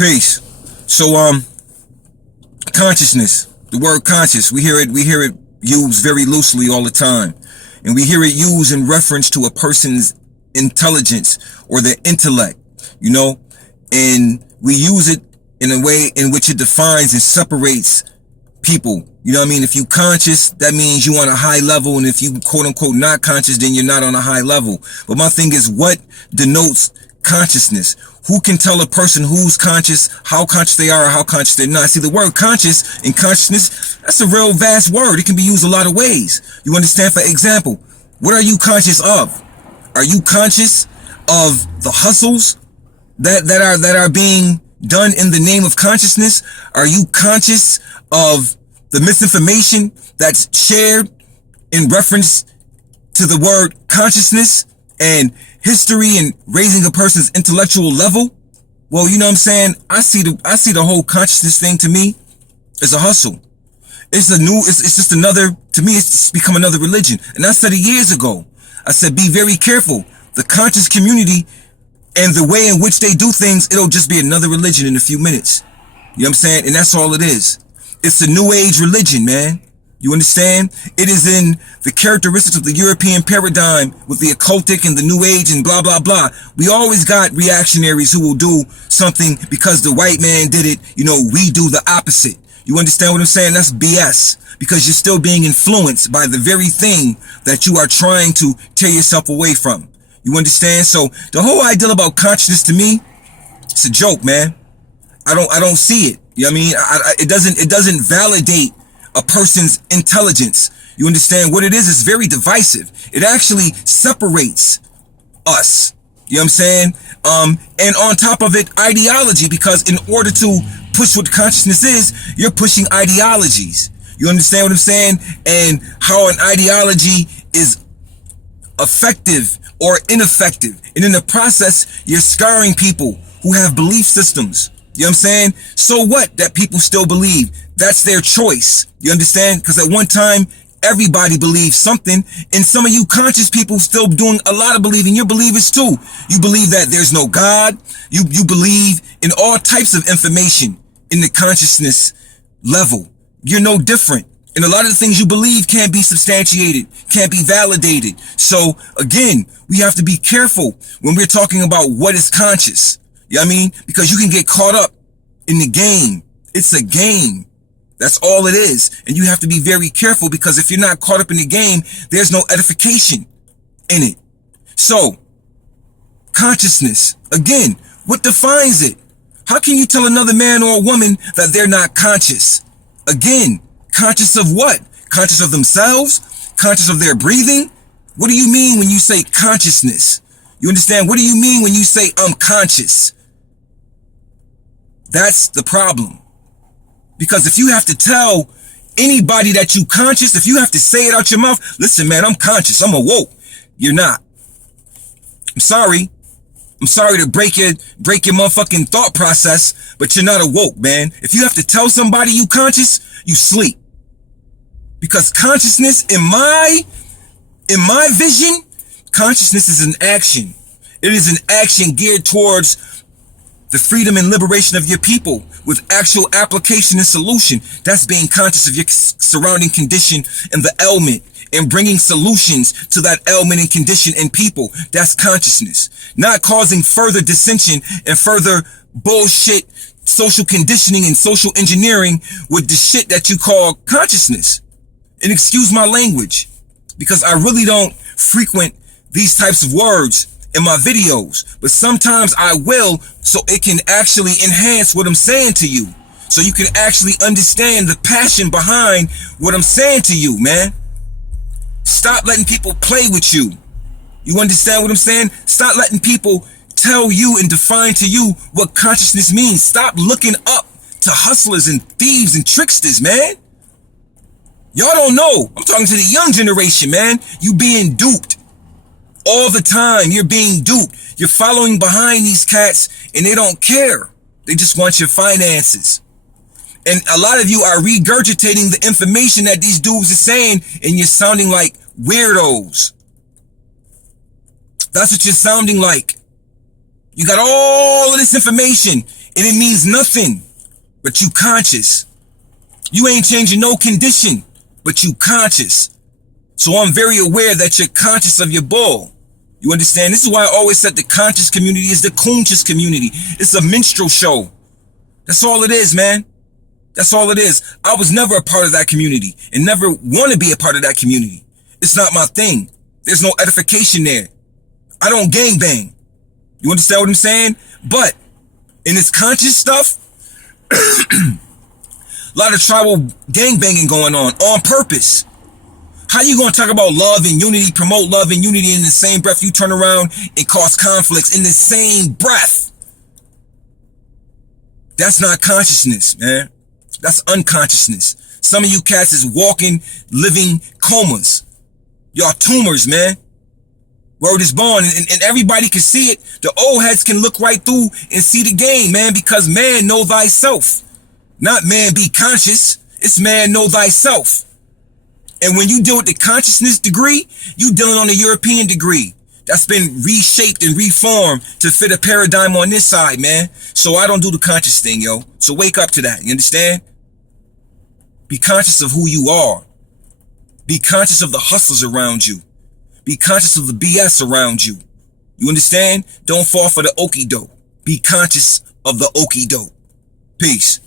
Peace. So, consciousness. The word conscious. We hear it used very loosely all the time. And we hear it used in reference to a person's intelligence or their intellect, and we use it in a way in which it defines and separates people. You know what I mean? If you conscious, that means you on a high level, and if you quote unquote not conscious, then you're not on a high level. But my thing is, what denotes consciousness? Who can tell a person who's conscious, how conscious they are, or how conscious they're not? See, the word conscious and consciousness, that's a real vast word. It can be used a lot of ways. You understand? For example, what are you conscious of? Are you conscious of the hustles that are being done in the name of consciousness? Are you conscious of the misinformation that's shared in reference to the word consciousness and history and raising a person's intellectual level? Well, you know what I'm saying? I see the whole consciousness thing to me as a hustle. It's just another, to me, it's just become another religion. And I said it years ago. I said, be very careful. The conscious community and the way in which they do things, it'll just be another religion in a few minutes. You know what I'm saying? And that's all it is. It's a new age religion, man. You understand? It is in the characteristics of the European paradigm with the occultic and the new age and blah, blah, blah. We always got reactionaries who will do something because the white man did it. We do the opposite. You understand what I'm saying? That's BS, because you're still being influenced by the very thing that you are trying to tear yourself away from. You understand? So the whole idea about consciousness, to me, it's a joke, man. I don't see it. You know what I mean? It doesn't validate a person's intelligence. You understand? What it is very divisive. It actually separates us. You know what I'm saying? And on top of it, ideology, because in order to push what consciousness is, you're pushing ideologies. You understand what I'm saying? And how an ideology is effective or ineffective. And in the process, you're scarring people who have belief systems. You know what I'm saying? So what that people still believe? That's their choice. You understand? Because at one time, everybody believes something, and some of you conscious people still doing a lot of believing. You're believers too. You believe that there's no God. You believe in all types of information in the consciousness level. You're no different. And a lot of the things you believe can't be substantiated, can't be validated. So again, we have to be careful when we're talking about what is conscious. You know what I mean? Because you can get caught up in the game. It's a game. That's all it is. And you have to be very careful, because if you're not caught up in the game, there's no edification in it. So, consciousness, again, what defines it? How can you tell another man or a woman that they're not conscious? Again, conscious of what? Conscious of themselves? Conscious of their breathing? What do you mean when you say consciousness? You understand? What do you mean when you say I'm conscious? That's the problem. Because if you have to tell anybody that you conscious, if you have to say it out your mouth, listen, man, I'm conscious, I'm awoke. You're not. I'm sorry. I'm sorry to break your motherfucking thought process, but you're not awoke, man. If you have to tell somebody you conscious, you sleep. Because consciousness, in my vision, consciousness is an action. It is an action geared towards the freedom and liberation of your people with actual application and solution. That's being conscious of your surrounding condition and the ailment, and bringing solutions to that ailment and condition in people. That's consciousness. Not causing further dissension and further bullshit social conditioning and social engineering with the shit that you call consciousness. And excuse my language, because I really don't frequent these types of words in my videos, but sometimes I will, so it can actually enhance what I'm saying to you, so you can actually understand the passion behind what I'm saying to you, man. Stop letting people play with you. You understand what I'm saying? Stop letting people tell you and define to you what consciousness means. Stop looking up to hustlers and thieves and tricksters, man. Y'all don't know. I'm talking to the young generation, man. You being duped. All the time, you're being duped. You're following behind these cats, and they don't care. They just want your finances. And a lot of you are regurgitating the information that these dudes are saying, and you're sounding like weirdos. That's what you're sounding like. You got all of this information, And it means nothing, but you conscious. You ain't changing no condition, but you conscious. So I'm very aware that you're conscious of your ball. You understand? This is why I always said the conscious community is the conscious community. It's a minstrel show. That's all it is, man. That's all it is. I was never a part of that community and never want to be a part of that community. It's not my thing. There's no edification there. I don't gangbang. You understand what I'm saying? But in this conscious stuff, a lot of tribal gangbanging going on purpose. How you gonna talk about love and unity, promote love and unity in the same breath you turn around and cause conflicts in the same breath? That's not consciousness, man. That's unconsciousness. Some of you cats is walking, living comas. Y'all tumors, man. Word is born, and everybody can see it. The old heads can look right through and see the game, man, because man know thyself. Not man be conscious. It's man know thyself. And when you deal with the consciousness degree, you dealing on the European degree. That's been reshaped and reformed to fit a paradigm on this side, man. So I don't do the conscious thing, yo. So wake up to that, you understand? Be conscious of who you are. Be conscious of the hustlers around you. Be conscious of the BS around you. You understand? Don't fall for the okie doke. Be conscious of the okie doke. Peace.